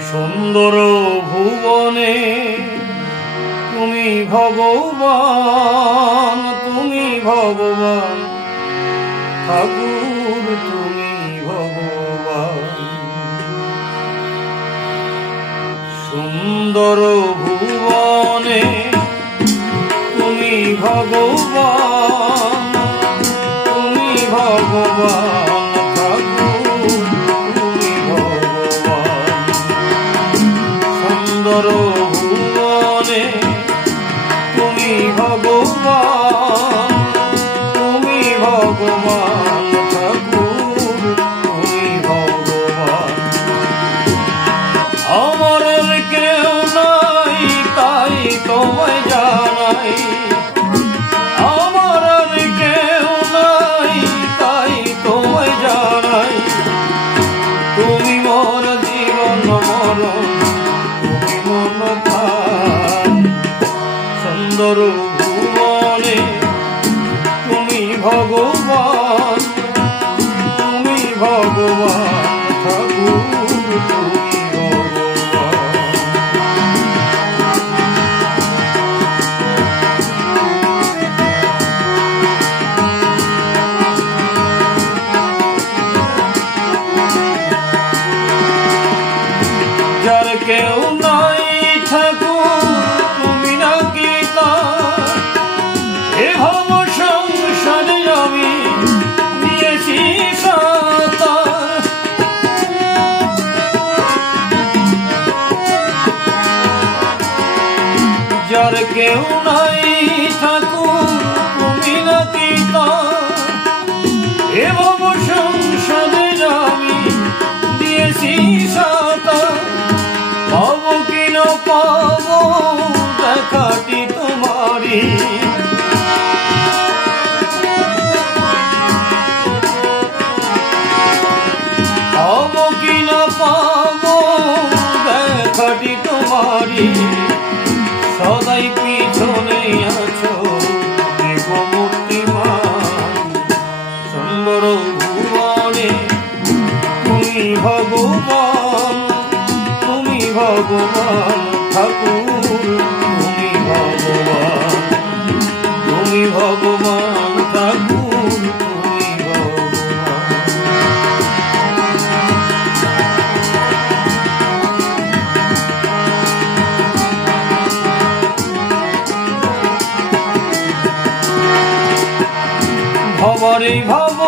সুন্দর ভুবনে। তুমি ভগবান তুমি ভগবান। ঠাকুর তুমি ভগবান। সুন্দর ভুবনে তুমি ভগবান। তুমি ভগবান ঠাকুর তুমি ভগবান আমার কেউ নাই তাই তোমায় জানাই আমার কেউ নাই তাই তোমায় জানাই তুমি মোর জীবন মরণ তুমি মন সুন্দর ভগবান তুমি ভগবান। তুমি ভগবান যার কেউ নাই ঠাকুর তুমি নাকি তার এ আমি দিয়েছি সাঁতার পাবো কি না দেখাটি তোমারি পাবো কি না পাবো ভগবান ঠাকুর তুমি ভগবান। তুমি ভগবান ঠাকুর তুমি ভগবান। ভবরে ভব